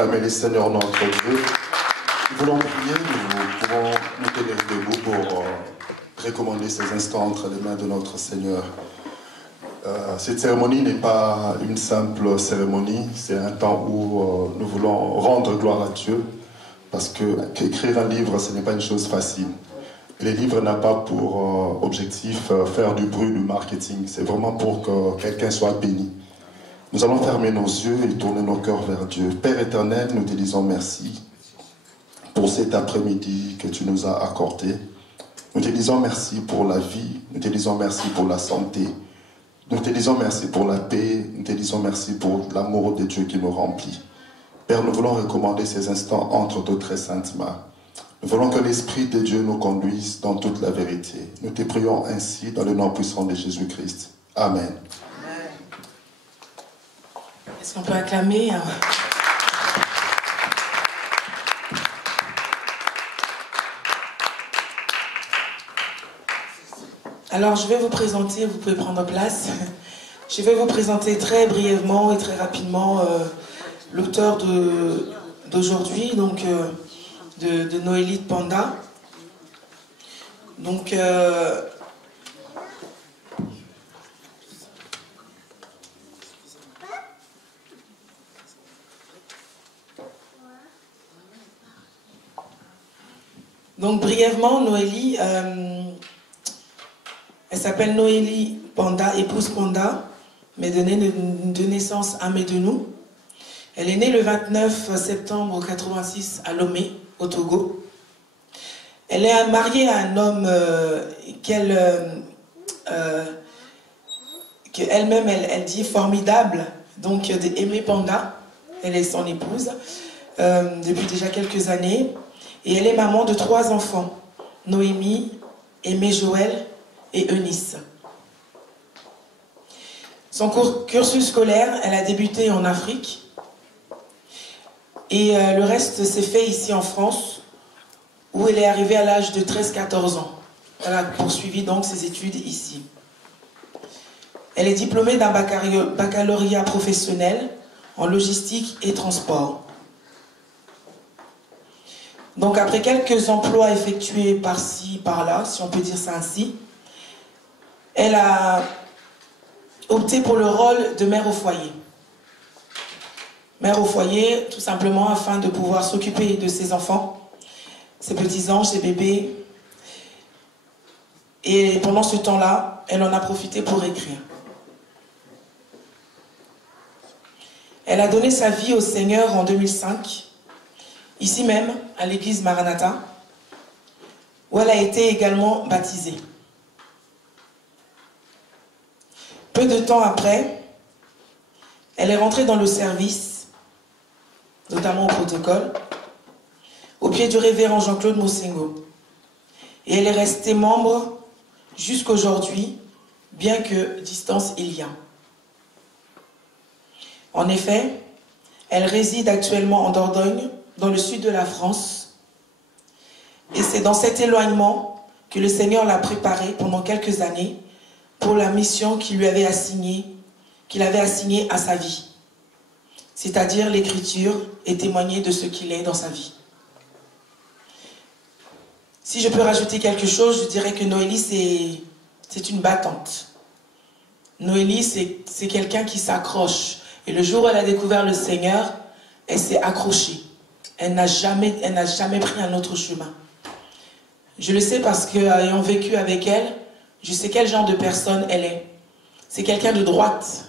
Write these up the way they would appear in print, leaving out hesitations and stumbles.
acclamer le Seigneur notre Dieu. Nous voulons prier, nous pouvons nous tenir debout pour recommander ces instants entre les mains de notre Seigneur. Cette cérémonie n'est pas une simple cérémonie, c'est un temps où nous voulons rendre gloire à Dieu, parce qu'écrire un livre, ce n'est pas une chose facile. Les livres n'ont pas pour objectif faire du bruit, du marketing, c'est vraiment pour que quelqu'un soit béni. Nous allons fermer nos yeux et tourner nos cœurs vers Dieu. Père éternel, nous te disons merci pour cet après-midi que tu nous as accordé. Nous te disons merci pour la vie, nous te disons merci pour la santé. Nous te disons merci pour la paix, nous te disons merci pour l'amour de Dieu qui nous remplit. Père, nous voulons recommander ces instants entre de très saintes mains. Nous voulons que l'Esprit de Dieu nous conduise dans toute la vérité. Nous te prions ainsi dans le nom puissant de Jésus-Christ. Amen. Est-ce qu'on peut acclamer Alors, je vais vous présenter, vous pouvez prendre place. Je vais vous présenter très brièvement et très rapidement l'auteur d'aujourd'hui, donc de Noélie Panda. Donc, brièvement, Noélie, elle s'appelle Noélie Panda, épouse Panda, mais de naissance Amédenou. Elle est née le 29 septembre 1986 à Lomé, au Togo. Elle est mariée à un homme qu'elle-même, elle dit formidable, donc Aimé Panda. Elle est son épouse depuis déjà quelques années. Et elle est maman de 3 enfants, Noémie, Aimé Joël et Eunice. Son cursus scolaire, elle a débuté en Afrique. Et le reste s'est fait ici en France, où elle est arrivée à l'âge de 13-14 ans. Elle a poursuivi donc ses études ici. Elle est diplômée d'un baccalauréat professionnel en logistique et transport. Donc après quelques emplois effectués par-ci, par-là, si on peut dire ça ainsi, elle a opté pour le rôle de mère au foyer. Mère au foyer, tout simplement afin de pouvoir s'occuper de ses enfants, ses petits-anges, ses bébés. Et pendant ce temps-là, elle en a profité pour écrire. Elle a donné sa vie au Seigneur en 2005, ici même, à l'église Maranatha, où elle a été également baptisée. Peu de temps après, elle est rentrée dans le service, notamment au protocole, au pied du révérend Jean-Claude Moussingo. Et elle est restée membre jusqu'aujourd'hui, bien que distance il y a. En effet, elle réside actuellement en Dordogne, dans le sud de la France. Et c'est dans cet éloignement que le Seigneur l'a préparée pendant quelques années pour la mission qu'il avait assignée à sa vie. C'est-à-dire l'écriture et témoigner de ce qu'il est dans sa vie. Si je peux rajouter quelque chose, je dirais que Noélie, c'est une battante. Noélie, c'est quelqu'un qui s'accroche. Et le jour où elle a découvert le Seigneur, elle s'est accrochée. Elle n'a jamais pris un autre chemin. Je le sais parce qu'ayant vécu avec elle, je sais quel genre de personne elle est. C'est quelqu'un de droite.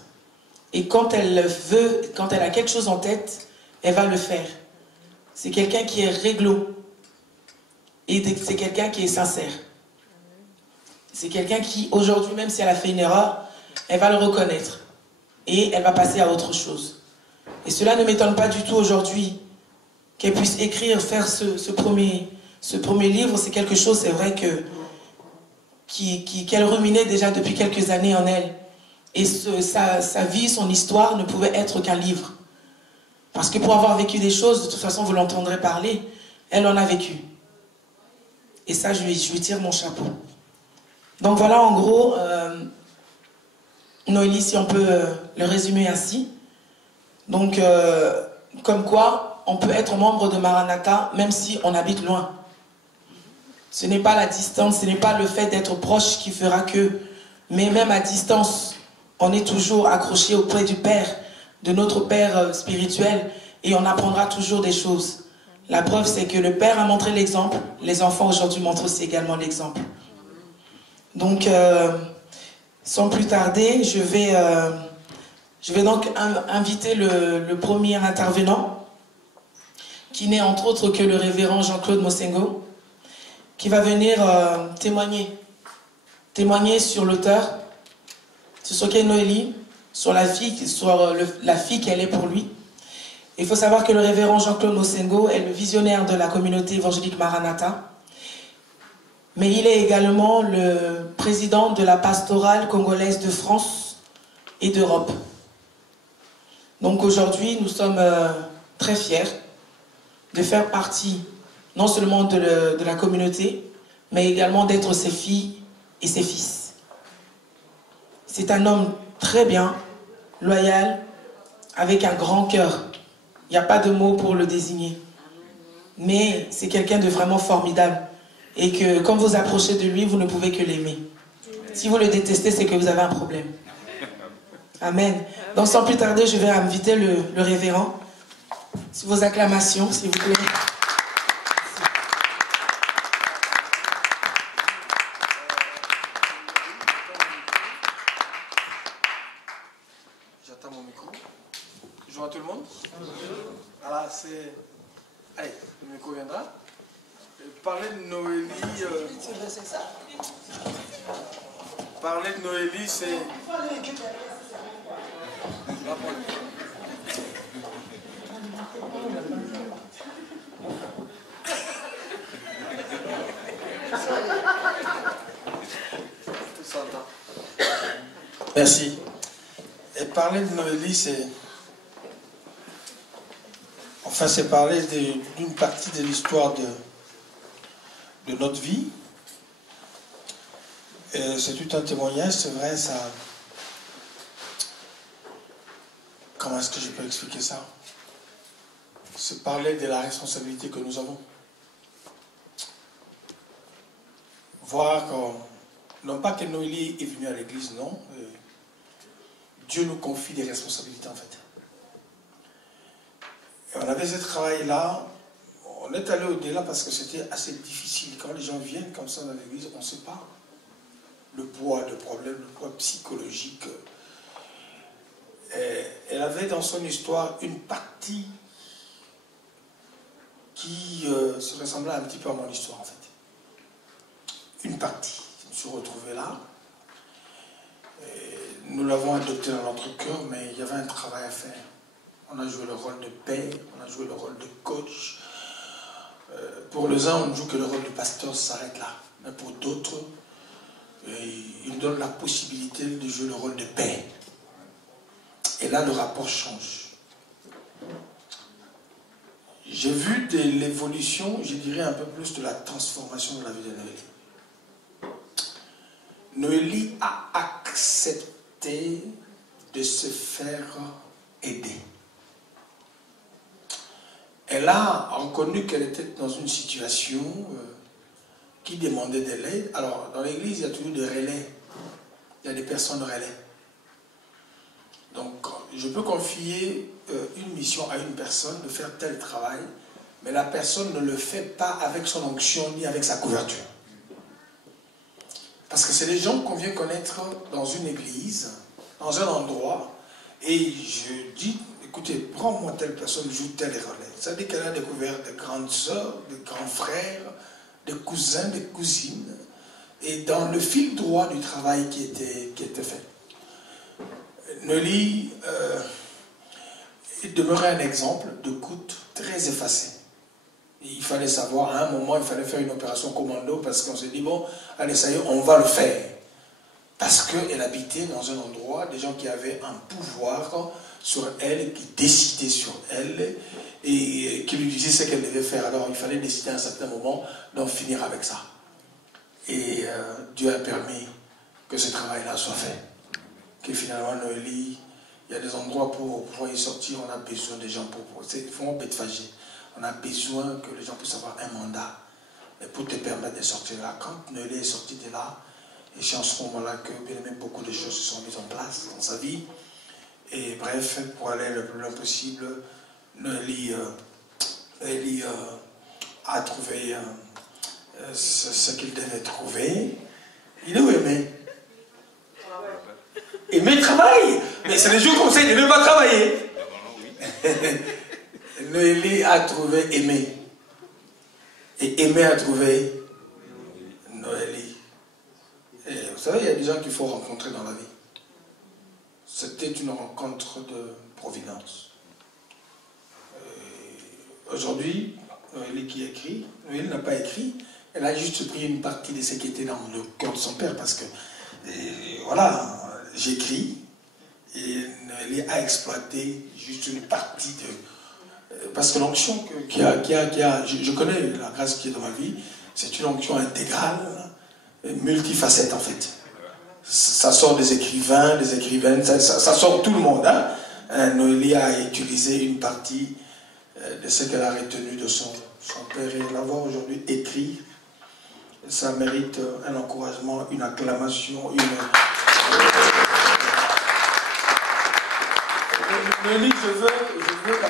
Et quand elle a quelque chose en tête, elle va le faire. C'est quelqu'un qui est réglo. Et c'est quelqu'un qui est sincère. C'est quelqu'un qui, aujourd'hui, même si elle a fait une erreur, elle va le reconnaître. Et elle va passer à autre chose. Et cela ne m'étonne pas du tout aujourd'hui qu'elle puisse écrire, faire ce premier livre. C'est quelque chose, c'est vrai, qu'elle ruminait déjà depuis quelques années en elle. Et sa vie, son histoire ne pouvait être qu'un livre. Parce que pour avoir vécu des choses, de toute façon, vous l'entendrez parler, elle en a vécu. Et ça, je lui tire mon chapeau. Donc voilà, en gros, Noélie, si on peut le résumer ainsi. Donc, comme quoi, on peut être membre de Maranatha même si on habite loin. Ce n'est pas la distance, ce n'est pas le fait d'être proche qui fera que, mais même à distance, on est toujours accroché auprès du Père, de notre Père spirituel, et on apprendra toujours des choses. La preuve, c'est que le Père a montré l'exemple, les enfants aujourd'hui montrent aussi également l'exemple. Donc, sans plus tarder, je vais donc inviter le premier intervenant, qui n'est entre autres que le révérend Jean-Claude Mosengo, qui va venir témoigner sur l'auteur, sur ce qu'est Noélie, sur la fille qu'elle est pour lui. Il faut savoir que le révérend Jean-Claude Mosengo est le visionnaire de la communauté évangélique Maranatha, mais il est également le président de la pastorale congolaise de France et d'Europe. Donc aujourd'hui, nous sommes très fiers de faire partie non seulement de la communauté, mais également d'être ses filles et ses fils. C'est un homme très bien, loyal, avec un grand cœur. Il n'y a pas de mots pour le désigner. Mais c'est quelqu'un de vraiment formidable. Et que quand vous approchez de lui, vous ne pouvez que l'aimer. Si vous le détestez, c'est que vous avez un problème. Amen. Donc sans plus tarder, je vais inviter le révérend. Sous vos acclamations, s'il vous plaît. J'attends mon micro. Bonjour à tout le monde. Voilà, c'est... Allez, le micro viendra. Parler de Noélie... Parler de Noélie, c'est... Merci. Et parler de Noélie, c'est... Enfin, c'est parler d'une partie de l'histoire de notre vie. C'est tout un témoignage, c'est vrai, ça... Comment est-ce que je peux expliquer ça? C'est parler de la responsabilité que nous avons. Voir non pas que Noélie est venue à l'église, non. Dieu nous confie des responsabilités, en fait. Et on avait ce travail-là. On est allé au-delà parce que c'était assez difficile. Quand les gens viennent comme ça dans l'église, on ne sait pas le poids de problème, le poids psychologique. Et elle avait dans son histoire une partie qui se ressemblait un petit peu à mon histoire, en fait. Une partie. Je me suis retrouvé là. Et nous l'avons adopté dans notre cœur, mais il y avait un travail à faire. On a joué le rôle de père, on a joué le rôle de coach. Pour les uns, on ne joue que le rôle de pasteur, ça s'arrête là. Mais pour d'autres, il nous donne la possibilité de jouer le rôle de père. Et là, le rapport change. J'ai vu de l'évolution, je dirais un peu plus de la transformation de la vie de Noélie. Noélie a accepté de se faire aider. Elle a reconnu qu'elle était dans une situation qui demandait de l'aide. Alors, dans l'église, il y a toujours des relais. Il y a des personnes relais. Donc, je peux confier une mission à une personne de faire tel travail, mais la personne ne le fait pas avec son onction ni avec sa couverture. Parce que c'est les gens qu'on vient connaître dans une église, dans un endroit, et je dis, écoutez, prends-moi telle personne, joue tel relais. Ça veut dire qu'elle a découvert des grandes sœurs, des grands frères, des cousins, des cousines, et dans le fil droit du travail qui était fait. Noélie demeurait un exemple de goutte très effacée. Il fallait savoir, à un moment, il fallait faire une opération commando parce qu'on s'est dit, bon, allez, ça y est, on va le faire. Parce qu'elle habitait dans un endroit, des gens qui avaient un pouvoir sur elle, qui décidaient sur elle et qui lui disaient ce qu'elle devait faire. Alors, il fallait décider à un certain moment d'en finir avec ça. Et Dieu a permis que ce travail-là soit fait. Que finalement, Noélie Il y a des endroits pour pouvoir y sortir, on a besoin des gens pour... C'est vraiment bête-fagé. On a besoin que les gens puissent avoir un mandat et pour te permettre de sortir là. Quand Noélie est sortie de là, et c'est en ce moment-là que bien même beaucoup de choses se sont mises en place dans sa vie. Et bref, pour aller le plus loin possible, Noélie a trouvé ce qu'il devait trouver. Il est où Aimé? Aimé travaille. Mais c'est des jours comme ça, il ne devait pas travailler. Noélie a trouvé Aimé. Et Aimé a trouvé Noélie. Et vous savez, il y a des gens qu'il faut rencontrer dans la vie. C'était une rencontre de providence. Aujourd'hui, Noélie qui écrit, Noélie n'a pas écrit, elle a juste pris une partie de ce qui était dans le cœur de son père, parce que, voilà, j'écris, et Noélie a exploité juste une partie de... Parce que l'onction je connais la grâce qui est dans ma vie, c'est une onction intégrale, multifacette en fait. Ça sort des écrivains, des écrivaines, ça sort tout le monde. Hein. Noélie a utilisé une partie de ce qu'elle a retenu de son père et l'avoir aujourd'hui écrit. Ça mérite un encouragement, une acclamation, Noélie, je veux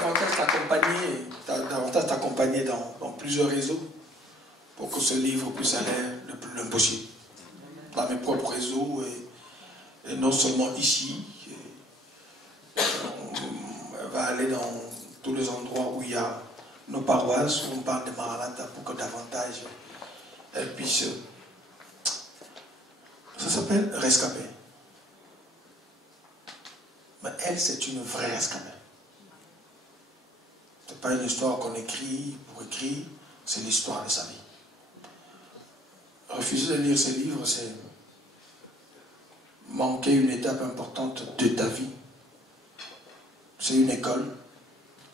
davantage t'accompagner dans plusieurs réseaux pour que ce livre puisse aller le plus loin possible. Dans mes propres réseaux et non seulement ici. Elle va aller dans tous les endroits où il y a nos paroisses, où on parle de Maranatha pour que davantage elle puisse... Ça s'appelle rescapée. Mais elle, c'est une vraie rescapée. Ce n'est pas une histoire qu'on écrit pour écrire, c'est l'histoire de sa vie. Refuser de lire ce livre, c'est manquer une étape importante de ta vie. C'est une école,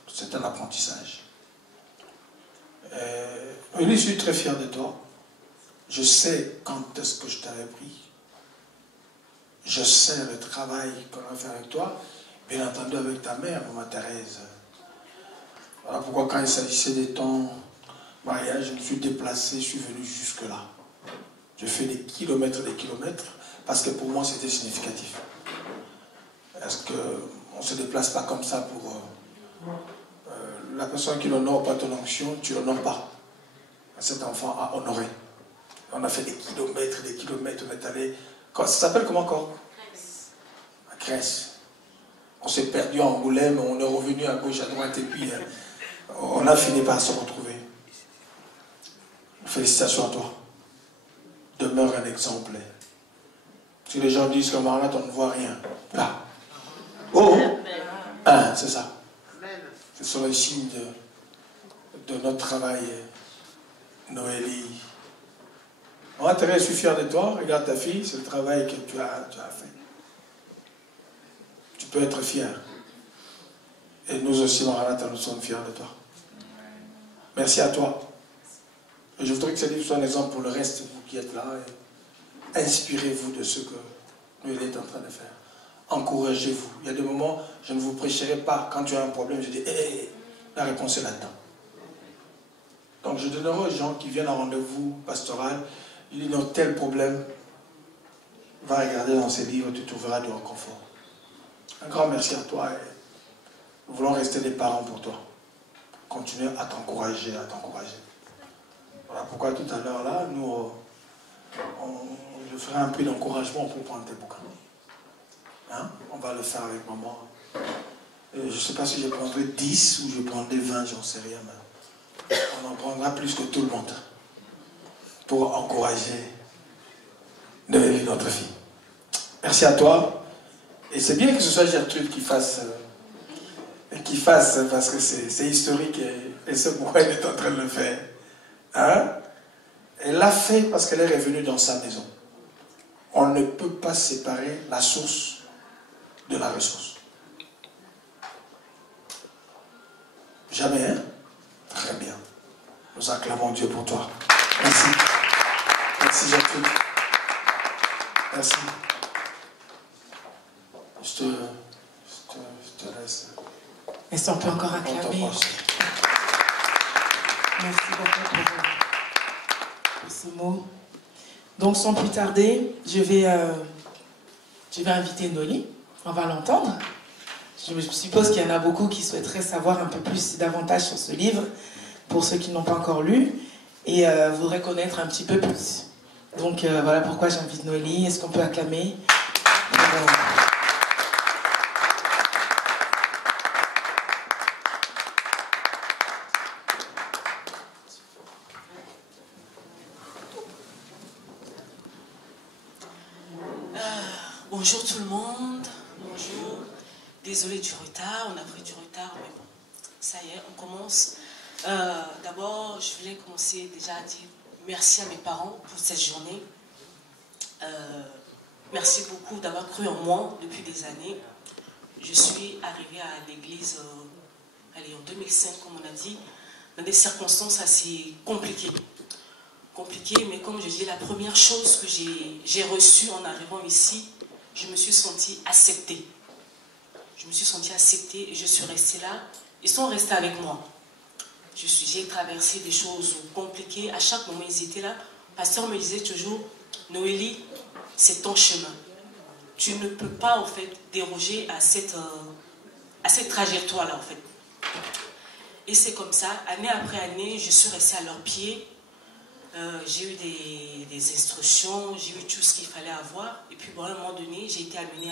c'est un apprentissage. Je suis très fier de toi. Je sais quand est-ce que je t'avais pris. Je sais le travail qu'on a fait avec toi, bien entendu avec ta mère, Maman Thérèse. Voilà pourquoi quand il s'agissait de ton mariage, je me suis déplacé, je suis venu jusque-là. Je fais des kilomètres, parce que pour moi c'était significatif. Est-ce qu'on ne se déplace pas comme ça pour... la personne qui n'honore pas ton onction, tu ne l'honores pas. Cet enfant a honoré. On a fait des kilomètres, on est allé... Ça s'appelle comment encore? À Crèce. On s'est perdu en Angoulême, on est revenu à gauche, à droite, et puis on a fini par se retrouver. Félicitations à toi. Demeure un exemple. Si les gens disent que Maranatha, on ne voit rien. Là. Oh! C'est ça. Ce sont les signes de notre travail, Noélie. Moi, Thérèse, je suis fier de toi. Regarde ta fille, c'est le travail que tu as fait. Tu peux être fier. Et nous aussi, Maranatha, nous sommes fiers de toi. Merci à toi. Et je voudrais que ce livre soit un exemple pour le reste, vous qui êtes là. Inspirez-vous de ce que Noélie est en train de faire. Encouragez-vous. Il y a des moments, je ne vous prêcherai pas. Quand tu as un problème, je dis, la réponse est là-dedans. Donc je donnerai aux gens qui viennent à rendez-vous pastoral, ils ont tel problème, va regarder dans ces livres, tu trouveras du réconfort. Un grand merci à toi. Et nous voulons rester des parents pour toi. Continuez à t'encourager, Voilà pourquoi tout à l'heure là, je ferai un peu d'encouragement pour prendre tes bouquins. Hein? On va le faire avec maman. Et je ne sais pas si je prendrai 10 ou je prendrai 20, j'en sais rien. Mais on en prendra plus que tout le monde pour encourager Noélie, notre fille. Merci à toi. Et c'est bien que ce soit Gertrude qui fasse parce que c'est historique et c'est pourquoi elle est en train de le faire. Hein? Elle l'a fait parce qu'elle est revenue dans sa maison. On ne peut pas séparer la source de la ressource. Jamais, hein? Très bien. Nous acclamons Dieu pour toi. Merci. Merci, Gertrude. Merci. Je te Et si on peut encore acclamer. Merci beaucoup pour ce mot. Donc, sans plus tarder, je vais inviter Noli. On va l'entendre. Je suppose qu'il y en a beaucoup qui souhaiteraient savoir un peu plus, davantage sur ce livre, pour ceux qui n'ont pas encore lu, et voudraient connaître un petit peu plus. Donc, voilà pourquoi j'invite Noélie. Est-ce qu'on peut acclamer Bonjour tout le monde, bonjour, désolé du retard, on a pris du retard, mais bon, ça y est, on commence. D'abord, je voulais commencer déjà à dire merci à mes parents pour cette journée. Merci beaucoup d'avoir cru en moi depuis des années. Je suis arrivée à l'église en 2005, comme on a dit, dans des circonstances assez compliquées. Mais comme je dis, la première chose que j'ai reçue en arrivant ici, je me suis sentie acceptée. Je me suis sentie acceptée et je suis restée là. Ils sont restés avec moi. J'ai traversé des choses compliquées. À chaque moment, ils étaient là. Le pasteur me disait toujours, Noélie, c'est ton chemin. Tu ne peux pas, en fait, déroger à cette trajectoire-là, en fait. Et c'est comme ça, année après année, je suis restée à leurs pieds. J'ai eu des instructions, j'ai eu tout ce qu'il fallait avoir. Et puis, bon, à un moment donné, j'ai été amenée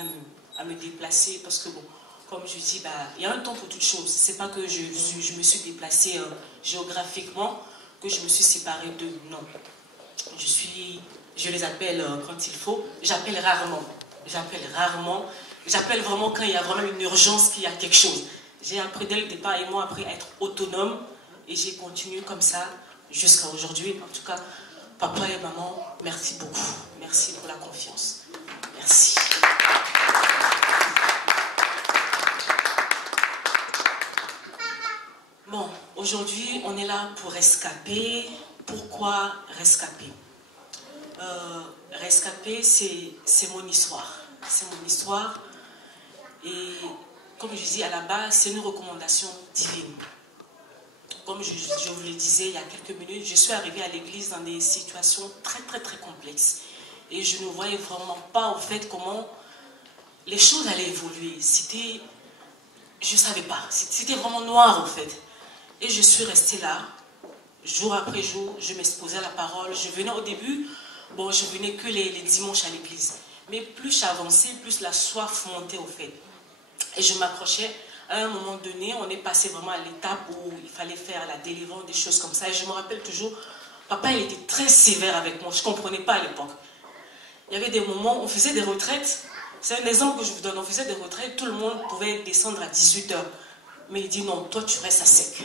à me déplacer parce que, bon, comme je dis, il y a un temps pour toutes choses. C'est pas que je me suis déplacée géographiquement, que je me suis séparée d'eux. Non. Je les appelle quand il faut. J'appelle rarement. J'appelle vraiment quand il y a vraiment une urgence, qu'il y a quelque chose. J'ai appris dès le départ, et moi, appris à être autonome. Et j'ai continué comme ça jusqu'à aujourd'hui. En tout cas, papa et maman, merci beaucoup. Merci pour la confiance. Merci. Bon, aujourd'hui, on est là pour rescaper. Pourquoi rescaper? Rescaper, c'est mon histoire. C'est mon histoire. Et comme je dis à la base, c'est une recommandation divine. Comme je vous le disais il y a quelques minutes, je suis arrivée à l'église dans des situations très, très, très complexes. Et je ne voyais vraiment pas, en fait, comment les choses allaient évoluer. Je ne savais pas. C'était vraiment noir, en fait. Et je suis restée là, jour après jour, je m'exposais à la parole. Je venais au début, bon, je venais que les dimanches à l'église. Mais plus j'avançais, plus la soif montait, au fait. Et je m'approchais. À un moment donné, on est passé vraiment à l'étape où il fallait faire la délivrance, des choses comme ça. Et je me rappelle toujours, papa, il était très sévère avec moi. Je ne comprenais pas à l'époque. Il y avait des moments, on faisait des retraites. C'est un exemple que je vous donne. On faisait des retraites, tout le monde pouvait descendre à 18h. Mais il dit non, toi tu restes à sec.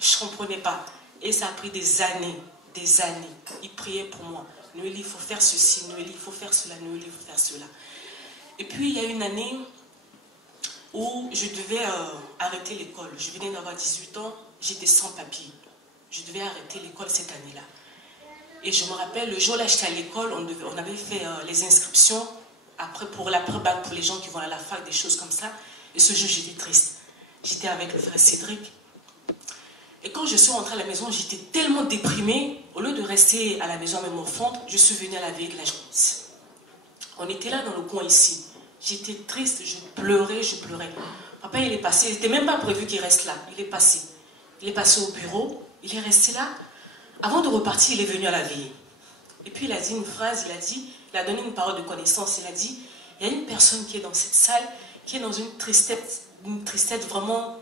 Je ne comprenais pas. Et ça a pris des années, des années. Il priait pour moi. Noélie, il faut faire ceci. Noélie, il faut faire cela. Noélie, il faut faire cela. Et puis, il y a une année où je devais arrêter l'école. Je venais d'avoir 18 ans, j'étais sans papier. Je devais arrêter l'école cette année-là. Et je me rappelle, le jour-là, j'étais à l'école, on avait fait les inscriptions pour l'après-bac, pour les gens qui vont à la fac, des choses comme ça. Et ce jour, j'étais triste. J'étais avec le frère Cédric. Et quand je suis rentrée à la maison, j'étais tellement déprimée. Au lieu de rester à la maison avec mon fond, je suis venue à la veille de la jeunesse. On était là dans le coin ici. J'étais triste, je pleurais. Papa, il est passé, il n'était même pas prévu qu'il reste là. Il est passé. Il est passé au bureau, il est resté là. Avant de repartir, il est venu à la veille. Et puis il a dit une phrase, il a donné une parole de connaissance. Il a dit, il y a une personne qui est dans cette salle, qui est dans une tristesse vraiment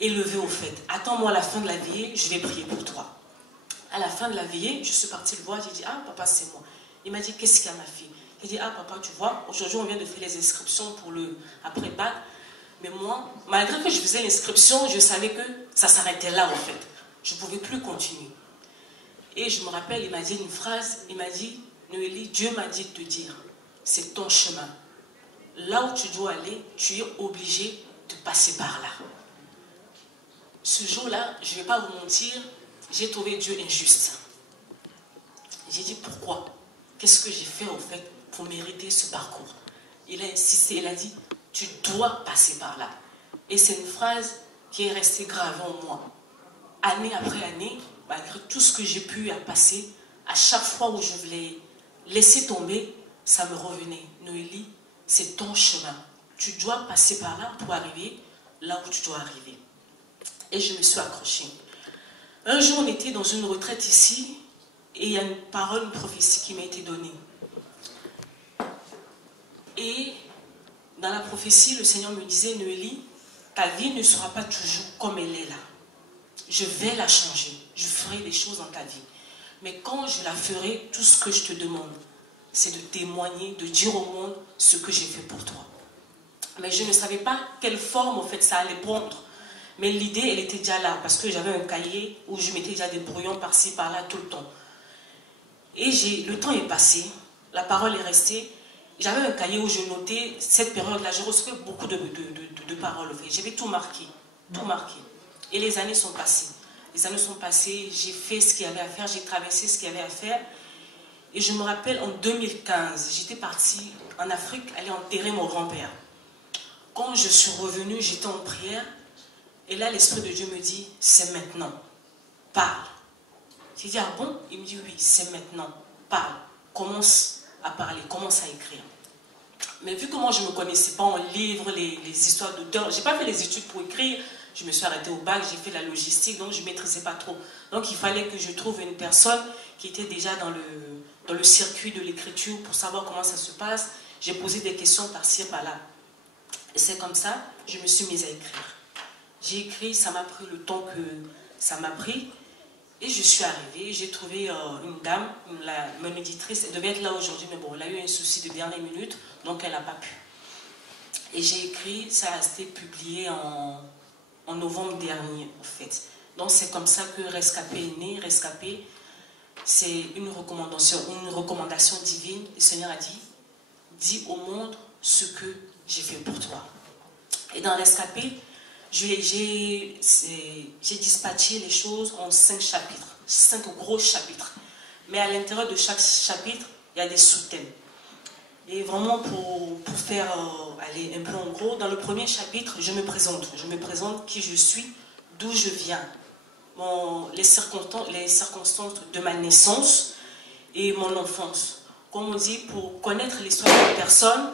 élevée au fait. Attends-moi à la fin de la veillée, je vais prier pour toi. À la fin de la veillée, je suis partie le voir, j'ai dit, ah papa, c'est moi. Il m'a dit, qu'est-ce qu'il y a ma fille? Il dit, ah papa, tu vois, aujourd'hui on vient de faire les inscriptions pour le après-bac. Mais moi, malgré que je faisais l'inscription, je savais que ça s'arrêtait là en fait. Je ne pouvais plus continuer. Et je me rappelle, il m'a dit une phrase, il m'a dit, Noélie, Dieu m'a dit de te dire, c'est ton chemin. Là où tu dois aller, tu es obligé de passer par là. Ce jour-là, je ne vais pas vous mentir, j'ai trouvé Dieu injuste. J'ai dit, pourquoi? Qu'est-ce que j'ai fait en fait pour mériter ce parcours? Il a insisté, il a dit, tu dois passer par là. Et c'est une phrase qui est resté gravé en moi. Année après année, malgré tout ce que j'ai pu passer, à chaque fois où je voulais laisser tomber, ça me revenait. Noélie, c'est ton chemin. Tu dois passer par là pour arriver là où tu dois arriver. Et je me suis accrochée. Un jour, on était dans une retraite ici, et il y a une parole, une prophétie qui m'a été donnée. Et dans la prophétie, le Seigneur me disait, Noélie, ta vie ne sera pas toujours comme elle est là. Je vais la changer. Je ferai des choses dans ta vie. Mais quand je la ferai, tout ce que je te demande, c'est de témoigner, de dire au monde ce que j'ai fait pour toi. Mais je ne savais pas quelle forme, en fait, ça allait prendre. Mais l'idée, elle était déjà là, parce que j'avais un cahier où je mettais déjà des brouillons par-ci, par-là, tout le temps. Et le temps est passé, la parole est restée. J'avais un cahier où je notais cette période-là. Je recevais beaucoup de paroles. En fait. J'avais tout marqué, tout marqué. Et les années sont passées. Les années sont passées, j'ai fait ce qu'il y avait à faire, j'ai traversé ce qu'il y avait à faire. Et je me rappelle, en 2015, j'étais partie en Afrique, aller enterrer mon grand-père. Quand je suis revenue, j'étais en prière. Et là, l'Esprit de Dieu me dit, c'est maintenant, parle. J'ai dit, ah bon? Il me dit, oui, c'est maintenant, parle. Commence à parler, commence à écrire. Mais vu que moi, je ne me connaissais pas en livre, les histoires d'auteurs, je n'ai pas fait les études pour écrire. Je me suis arrêtée au bac, j'ai fait la logistique, donc je ne maîtrisais pas trop. Donc il fallait que je trouve une personne qui était déjà dans le circuit de l'écriture pour savoir comment ça se passe. J'ai posé des questions par-ci et par-là. Et c'est comme ça, je me suis mise à écrire. J'ai écrit, ça m'a pris le temps que ça m'a pris. Et je suis arrivée, j'ai trouvé une dame, mon éditrice, elle devait être là aujourd'hui, mais bon, elle a eu un souci de dernière minute, donc elle n'a pas pu. Et j'ai écrit, ça a été publié en novembre dernier, en fait. Donc c'est comme ça que Rescapé est né. Rescapé, c'est une recommandation divine. Le Seigneur a dit, dis au monde ce que j'ai fait pour toi. Et dans Rescapé, j'ai dispatché les choses en 5 chapitres, 5 gros chapitres. Mais à l'intérieur de chaque chapitre, il y a des sous-thèmes. Et vraiment pour faire aller un peu en gros, dans le premier chapitre, je me présente qui je suis, d'où je viens, les circonstances de ma naissance et mon enfance. Comme on dit, pour connaître l'histoire d'une personne,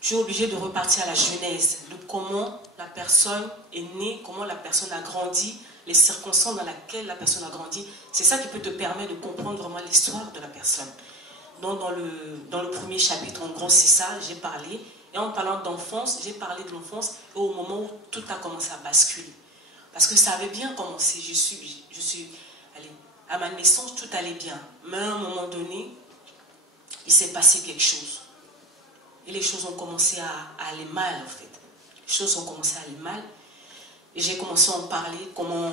tu es obligé de repartir à la genèse, de comment la personne est née, comment la personne a grandi, les circonstances dans lesquelles la personne a grandi. C'est ça qui peut te permettre de comprendre vraiment l'histoire de la personne. Donc dans le premier chapitre, en gros, c'est ça, j'ai parlé. Et en parlant d'enfance, j'ai parlé de l'enfance au moment où tout a commencé à basculer. Parce que ça avait bien commencé. Allez, à ma naissance, tout allait bien. Mais à un moment donné, il s'est passé quelque chose. Et les choses ont commencé à aller mal, en fait. Les choses ont commencé à aller mal. Et j'ai commencé à en parler, comment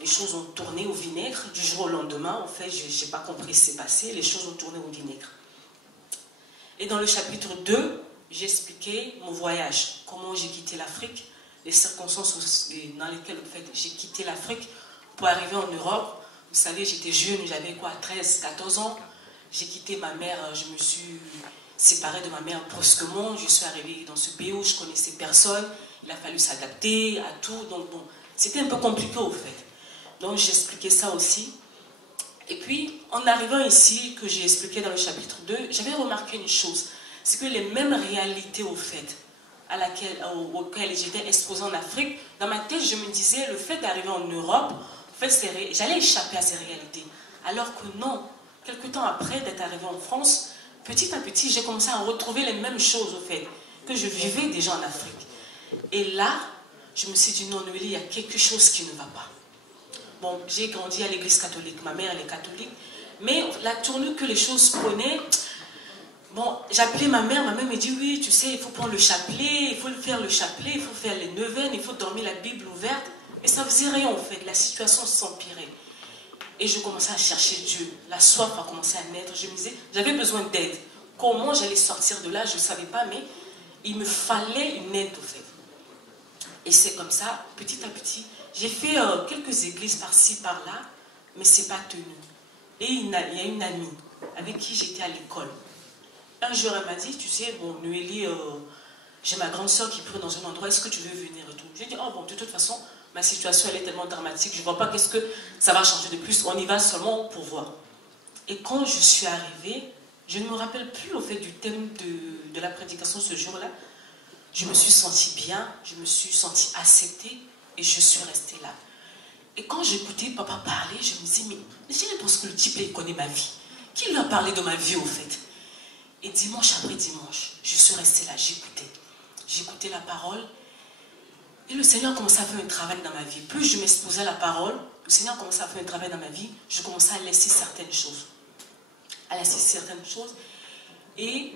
les choses ont tourné au vinaigre. Du jour au lendemain, en fait, je n'ai pas compris ce qui s'est passé. Les choses ont tourné au vinaigre. Et dans le chapitre 2, j'ai expliqué mon voyage. Comment j'ai quitté l'Afrique, les circonstances dans lesquelles, en fait, j'ai quitté l'Afrique pour arriver en Europe. Vous savez, j'étais jeune, j'avais quoi, 13, 14 ans. J'ai quitté ma mère, je me suis séparée de ma mère brusquement. Je suis arrivée dans ce pays où je connaissais personne. Il a fallu s'adapter à tout. Donc bon, c'était un peu compliqué au fait. Donc j'expliquais ça aussi. Et puis, en arrivant ici, que j'ai expliqué dans le chapitre 2, j'avais remarqué une chose. C'est que les mêmes réalités au fait, auxquelles j'étais exposée en Afrique, dans ma tête, je me disais, le fait d'arriver en Europe, en fait, j'allais échapper à ces réalités. Alors que non, quelque temps après d'être arrivée en France, petit à petit, j'ai commencé à retrouver les mêmes choses au fait, que je vivais déjà en Afrique. Et là, je me suis dit, non, Noélie, il y a quelque chose qui ne va pas. Bon, j'ai grandi à l'église catholique, ma mère elle est catholique, mais la tournure que les choses prenaient, bon, j'appelais ma mère me dit, oui, tu sais, il faut prendre le chapelet, il faut faire le chapelet, il faut faire les neuvaines, il faut dormir la Bible ouverte, mais ça ne faisait rien en fait, la situation s'empirait. Et je commençais à chercher Dieu, la soif a commencé à naître, je me disais, j'avais besoin d'aide. Comment j'allais sortir de là, je ne savais pas, mais il me fallait une aide en fait. Et c'est comme ça, petit à petit, j'ai fait quelques églises par-ci, par-là, mais ce n'est pas tenu. Et il y a une amie avec qui j'étais à l'école. Un jour, elle m'a dit, tu sais, bon, Noélie, j'ai ma grande soeur qui prie dans un endroit, est-ce que tu veux venir et tout? J'ai dit, oh bon, de toute façon, ma situation elle est tellement dramatique, je ne vois pas qu'est-ce que ça va changer de plus, on y va seulement pour voir. Et quand je suis arrivée, je ne me rappelle plus au fait du thème de la prédication ce jour-là, je me suis sentie bien, je me suis sentie acceptée et je suis restée là. Et quand j'écoutais papa parler, je me disais, mais j'ai l'impression que le type il connaît ma vie. Qui lui a parlé de ma vie au fait? Et dimanche après dimanche, je suis restée là, j'écoutais. J'écoutais la parole et le Seigneur commençait à faire un travail dans ma vie. Plus je m'exposais à la parole, le Seigneur commençait à faire un travail dans ma vie, je commençais à laisser certaines choses. Et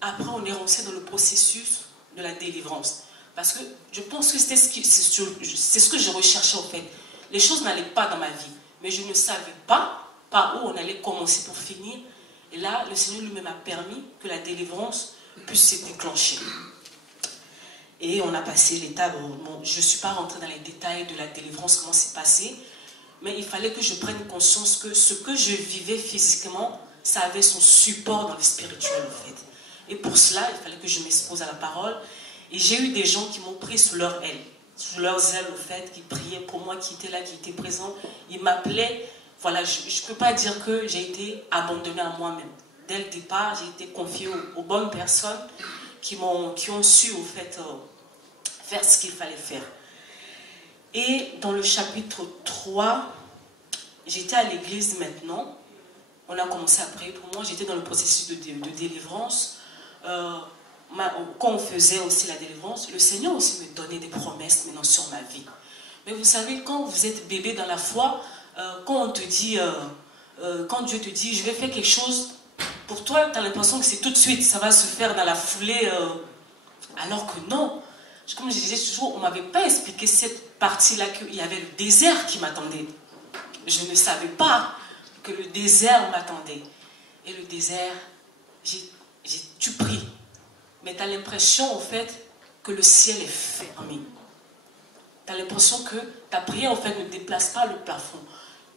après, on est rentré dans le processus de la délivrance. Parce que je pense que c'est ce que je recherchais en fait. Les choses n'allaient pas dans ma vie, mais je ne savais pas par où on allait commencer pour finir. Et là, le Seigneur lui-même a permis que la délivrance puisse se déclencher. Et on a passé l'étape, bon, je ne suis pas rentrée dans les détails de la délivrance, comment c'est passé, mais il fallait que je prenne conscience que ce que je vivais physiquement, ça avait son support dans le spirituel en fait. Et pour cela, il fallait que je m'expose à la parole. Et j'ai eu des gens qui m'ont pris sous leur aile, sous leurs ailes au fait, qui priaient pour moi, qui étaient là, qui étaient présents. Ils m'appelaient. Voilà, je ne peux pas dire que j'ai été abandonnée à moi-même. Dès le départ, j'ai été confiée aux bonnes personnes qui ont su au fait faire ce qu'il fallait faire. Et dans le chapitre 3, j'étais à l'église maintenant. On a commencé à prier pour moi. J'étais dans le processus de délivrance. Quand on faisait aussi la délivrance, le Seigneur aussi me donnait des promesses maintenant sur ma vie. Mais vous savez, quand vous êtes bébé dans la foi, quand on te dit, quand Dieu te dit, je vais faire quelque chose, pour toi, tu as l'impression que c'est tout de suite, ça va se faire dans la foulée, alors que non. Comme je disais toujours, on ne m'avait pas expliqué cette partie-là, qu'il y avait le désert qui m'attendait. Je ne savais pas que le désert m'attendait. Et le désert, tu pries. Mais tu as l'impression, en fait, que le ciel est fermé. Tu as l'impression que ta prière, en fait, ne déplace pas le plafond.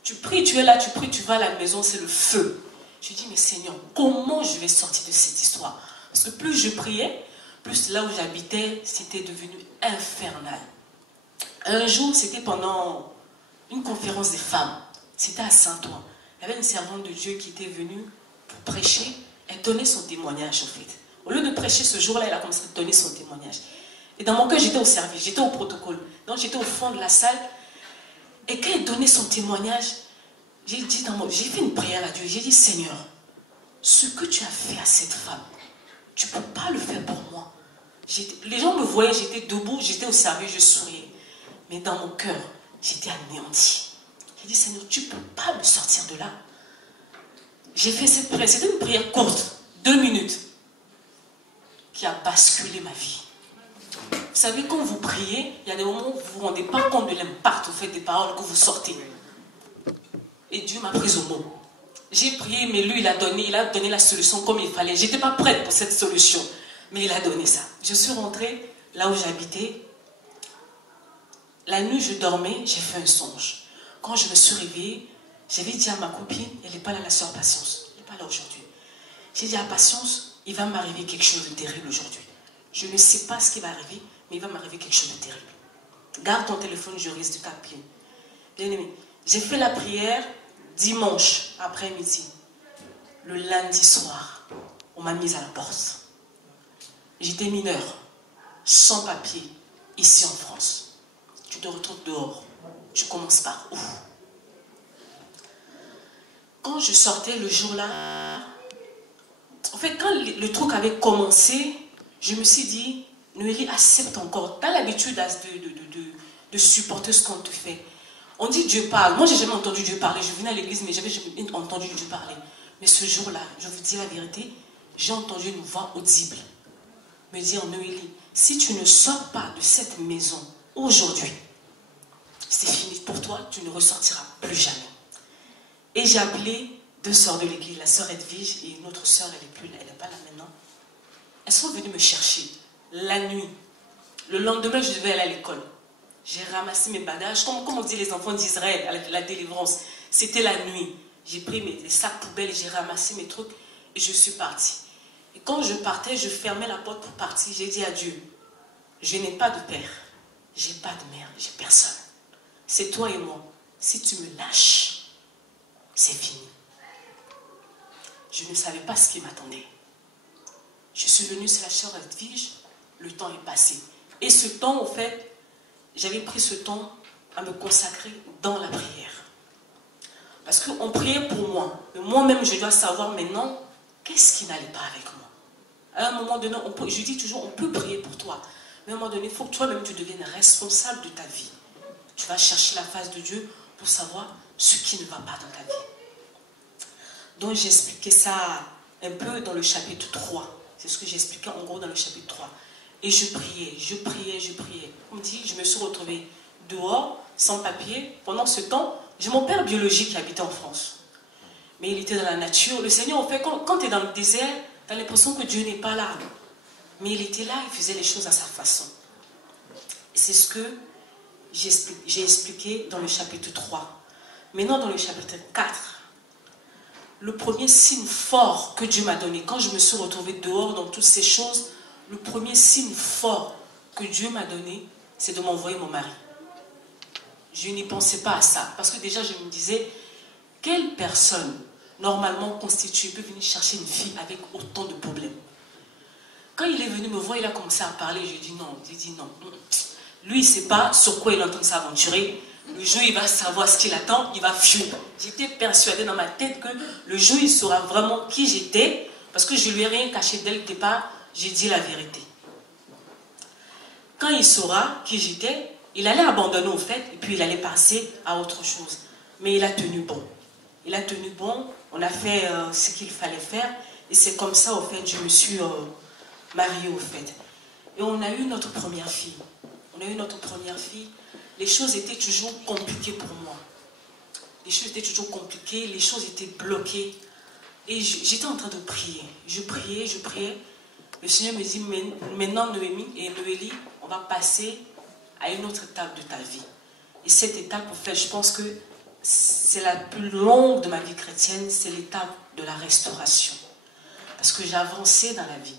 Tu pries, tu es là, tu pries, tu vas à la maison, c'est le feu. Je dis, mais Seigneur, comment je vais sortir de cette histoire? Parce que plus je priais, plus là où j'habitais, c'était devenu infernal. Un jour, c'était pendant une conférence des femmes. C'était à Saint-Ouen. Il y avait une servante de Dieu qui était venue pour prêcher. Elle donnait son témoignage, en fait. Au lieu de prêcher ce jour-là, elle a commencé à donner son témoignage. Et dans mon cœur, j'étais au service, j'étais au protocole. Donc j'étais au fond de la salle. Et quand elle donnait son témoignage, j'ai fait une prière à Dieu. J'ai dit, Seigneur, ce que tu as fait à cette femme, tu ne peux pas le faire pour moi. Les gens me voyaient, j'étais debout, j'étais au service, je souriais. Mais dans mon cœur, j'étais anéanti. J'ai dit, Seigneur, tu ne peux pas me sortir de là. J'ai fait cette prière. C'était une prière courte, 2 minutes, qui a basculé ma vie. Vous savez, quand vous priez, il y a des moments où vous ne vous rendez pas compte de l'impact au fait des paroles que vous sortez. Et Dieu m'a prise au mot. J'ai prié, mais lui, il a donné la solution comme il fallait. Je n'étais pas prête pour cette solution, mais il a donné ça. Je suis rentrée là où j'habitais. La nuit, je dormais, j'ai fait un songe. Quand je me suis réveillée, j'avais dit à ma copine, elle n'est pas là, la sœur Patience. Elle n'est pas là aujourd'hui. J'ai dit à Patience, il va m'arriver quelque chose de terrible aujourd'hui. Je ne sais pas ce qui va arriver, mais il va m'arriver quelque chose de terrible. Garde ton téléphone, je risque de t'appeler. Bien aimé, j'ai fait la prière dimanche après-midi. Le lundi soir, on m'a mise à la porte. J'étais mineure, sans papier, ici en France. Tu te retrouves dehors. Tu commences par où? Quand je sortais le jour-là, en fait, quand le truc avait commencé, je me suis dit, Noélie, accepte encore. Tu as l'habitude de supporter ce qu'on te fait. On dit Dieu parle. Moi, je n'ai jamais entendu Dieu parler. Je venais à l'église, mais je n'avais jamais entendu Dieu parler. Mais ce jour-là, je vous dis la vérité, j'ai entendu une voix audible me dire, Noélie, si tu ne sors pas de cette maison aujourd'hui, c'est fini pour toi, tu ne ressortiras plus jamais. Et j'ai appelé 2 sœurs de l'église, la sœur Edwige et une autre sœur, elle n'est pas là maintenant. Elles sont venues me chercher la nuit. Le lendemain, je devais aller à l'école. J'ai ramassé mes bagages, comme on dit les enfants d'Israël, avec la délivrance. C'était la nuit. J'ai pris les sacs poubelles, j'ai ramassé mes trucs et je suis partie. Et quand je partais, je fermais la porte pour partir. J'ai dit à Dieu, je n'ai pas de père, j'ai pas de mère, j'ai personne. C'est toi et moi. Si tu me lâches, c'est fini. Je ne savais pas ce qui m'attendait. Je suis venue sur la chair Edwige, le temps est passé. Et ce temps, en fait, j'avais pris ce temps à me consacrer dans la prière. Parce qu'on priait pour moi. Mais moi-même, je dois savoir maintenant, qu'est-ce qui n'allait pas avec moi. À un moment donné, je dis toujours, on peut prier pour toi. Mais à un moment donné, il faut que toi-même, tu deviennes responsable de ta vie. Tu vas chercher la face de Dieu pour savoir ce qui ne va pas dans ta vie. Donc, j'ai expliqué ça un peu dans le chapitre 3. C'est ce que j'ai expliqué en gros dans le chapitre 3. Et je priais, je priais, je priais. On me dit, je me suis retrouvée dehors, sans papier. Pendant ce temps, j'ai mon père biologique qui habitait en France. Mais il était dans la nature. Le Seigneur, en fait, quand tu es dans le désert, tu as l'impression que Dieu n'est pas là. Mais il était là, il faisait les choses à sa façon. Et c'est ce que j'ai expliqué dans le chapitre 3. Maintenant, dans le chapitre 4, le premier signe fort que Dieu m'a donné, quand je me suis retrouvée dehors dans toutes ces choses, le premier signe fort que Dieu m'a donné, c'est de m'envoyer mon mari. Je n'y pensais pas à ça. Parce que déjà, je me disais, quelle personne, normalement constituée, peut venir chercher une fille avec autant de problèmes? Quand il est venu me voir, il a commencé à parler. J'ai dit non. J'ai dit non. Lui, il ne sait pas sur quoi il est en train de s'aventurer. Le jour, il va savoir ce qu'il attend, il va fuir. J'étais persuadée dans ma tête que le jour, il saura vraiment qui j'étais. Parce que je ne lui ai rien caché dès le départ. J'ai dit la vérité. Quand il saura qui j'étais, il allait abandonner au fait, et puis il allait passer à autre chose. Mais il a tenu bon. Il a tenu bon, on a fait ce qu'il fallait faire, et c'est comme ça, au fait, je me suis mariée, au fait. Et on a eu notre première fille. On a eu notre première fille. Les choses étaient toujours compliquées pour moi. Les choses étaient toujours compliquées, les choses étaient bloquées. Et j'étais en train de prier. Je priais, je priais. Le Seigneur me dit, maintenant Noémie et Noélie, on va passer à une autre étape de ta vie. Et cette étape, en fait, je pense que c'est la plus longue de ma vie chrétienne, c'est l'étape de la restauration. Parce que j'ai avancé dans la vie.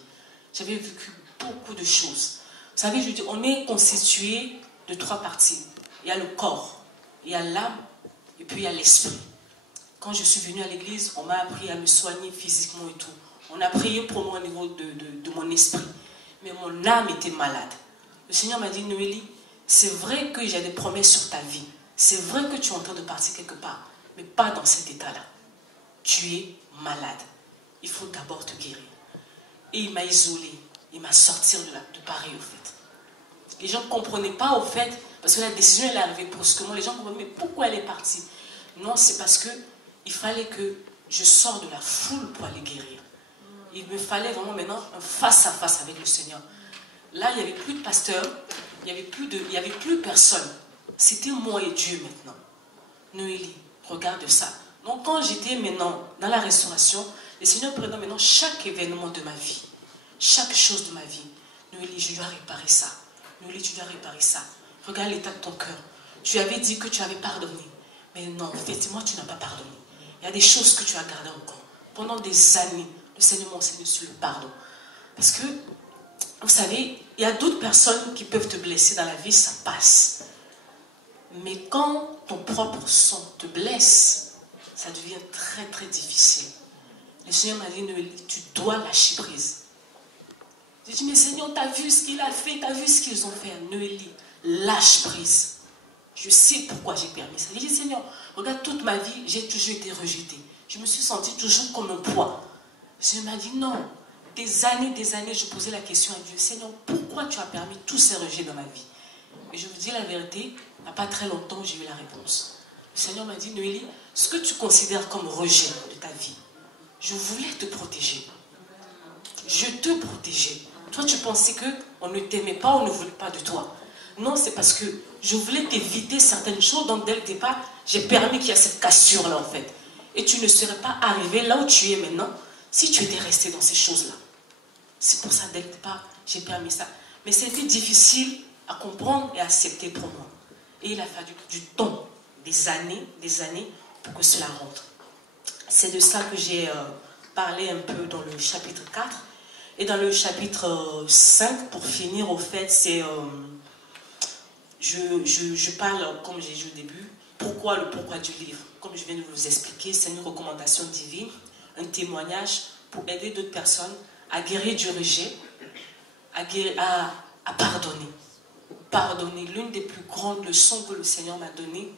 J'avais vécu beaucoup de choses. Vous savez, je dis, on est constitué de 3 parties. Il y a le corps, il y a l'âme, et puis il y a l'esprit. Quand je suis venue à l'église, on m'a appris à me soigner physiquement et tout. On a prié pour moi au niveau de mon esprit. Mais mon âme était malade. Le Seigneur m'a dit, Noélie, c'est vrai que j'ai des promesses sur ta vie. C'est vrai que tu es en train de partir quelque part. Mais pas dans cet état-là. Tu es malade. Il faut d'abord te guérir. Et il m'a isolée. Il m'a sorti de Paris, au fait. Les gens ne comprenaient pas, au fait, parce que la décision, elle est arrivée brusquement. Les gens comprenaient, mais pourquoi elle est partie? Non, c'est parce qu'il fallait que je sorte de la foule pour aller guérir. Il me fallait vraiment maintenant un face-à-face avec le Seigneur. Là, il n'y avait plus de pasteur, il n'y avait plus personne. C'était moi et Dieu maintenant. Noélie, regarde ça. Donc quand j'étais maintenant dans la restauration, le Seigneur prenait maintenant chaque événement de ma vie, chaque chose de ma vie. Noélie, je dois réparer ça. Noélie, tu dois réparer ça. Regarde l'état de ton cœur. Tu avais dit que tu avais pardonné. Mais non, effectivement, tu n'as pas pardonné. Il y a des choses que tu as gardées encore. Pendant des années, le Seigneur m'a enseigné sur le pardon. Parce que, vous savez, il y a d'autres personnes qui peuvent te blesser dans la vie, ça passe. Mais quand ton propre sang te blesse, ça devient très très difficile. Le Seigneur m'a dit, Noélie, tu dois lâcher prise. J'ai dit, mais Seigneur, tu as vu ce qu'il a fait, tu as vu ce qu'ils ont fait. Noélie, lâche prise. Je sais pourquoi j'ai permis ça. J'ai dit, Seigneur, regarde, toute ma vie, j'ai toujours été rejetée. Je me suis sentie toujours comme un poids. Le Seigneur m'a dit, non. Des années, je posais la question à Dieu, Seigneur, pourquoi tu as permis tous ces rejets dans ma vie? Et je vous dis la vérité, il n'y a pas très longtemps, j'ai eu la réponse. Le Seigneur m'a dit, Noélie, ce que tu considères comme rejet de ta vie, je voulais te protéger. Je te protégeais. Toi, tu pensais qu'on ne t'aimait pas, on ne voulait pas de toi. Non, c'est parce que je voulais t'éviter certaines choses. Donc, dès le départ, j'ai permis qu'il y ait cette cassure-là, en fait. Et tu ne serais pas arrivé là où tu es maintenant si tu étais resté dans ces choses-là. C'est pour ça, dès le départ, j'ai permis ça. Mais c'était difficile à comprendre et à accepter pour moi. Et il a fallu du temps, des années, pour que cela rentre. C'est de ça que j'ai parlé un peu dans le chapitre 4. Et dans le chapitre 5, pour finir, au fait, c'est... je parle, comme j'ai dit au début, le pourquoi du livre. Comme je viens de vous expliquer, c'est une recommandation divine, un témoignage pour aider d'autres personnes à guérir du rejet, à pardonner. Pardonner, l'une des plus grandes leçons que le Seigneur m'a données,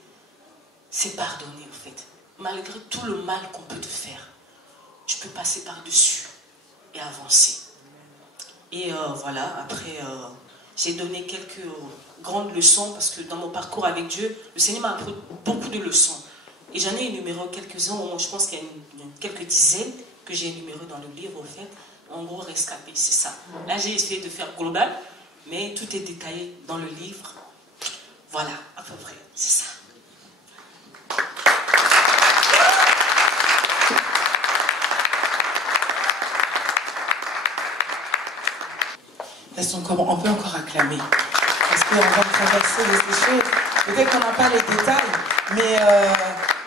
c'est pardonner en fait. Malgré tout le mal qu'on peut te faire, tu peux passer par-dessus et avancer. Et voilà, après, j'ai donné quelques grandes leçons parce que dans mon parcours avec Dieu, le Seigneur m'a appris beaucoup de leçons. Et j'en ai énuméré quelques-uns, je pense qu'il y a quelques dizaines que j'ai énumérées dans le livre, au fait. En gros, rescapé, c'est ça. Là, j'ai essayé de faire global, mais tout est détaillé dans le livre. Voilà, à peu près, c'est ça. On peut encore acclamer. Parce qu'on va traverser ces choses. Peut-être qu'on n'a pas les détails, mais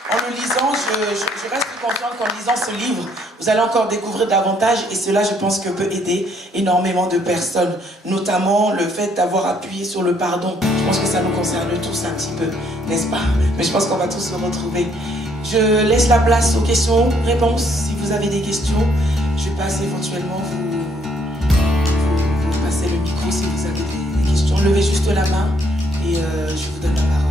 en le lisant, je reste confiante qu'en lisant ce livre, vous allez encore découvrir davantage. Et cela, je pense que peut aider énormément de personnes. Notamment le fait d'avoir appuyé sur le pardon. Je pense que ça nous concerne tous un petit peu, n'est-ce pas? Mais je pense qu'on va tous se retrouver. Je laisse la place aux questions-réponses. Si vous avez des questions, je passe éventuellement vous passer le micro si vous avez des questions. Levez juste la main et je vous donne la parole.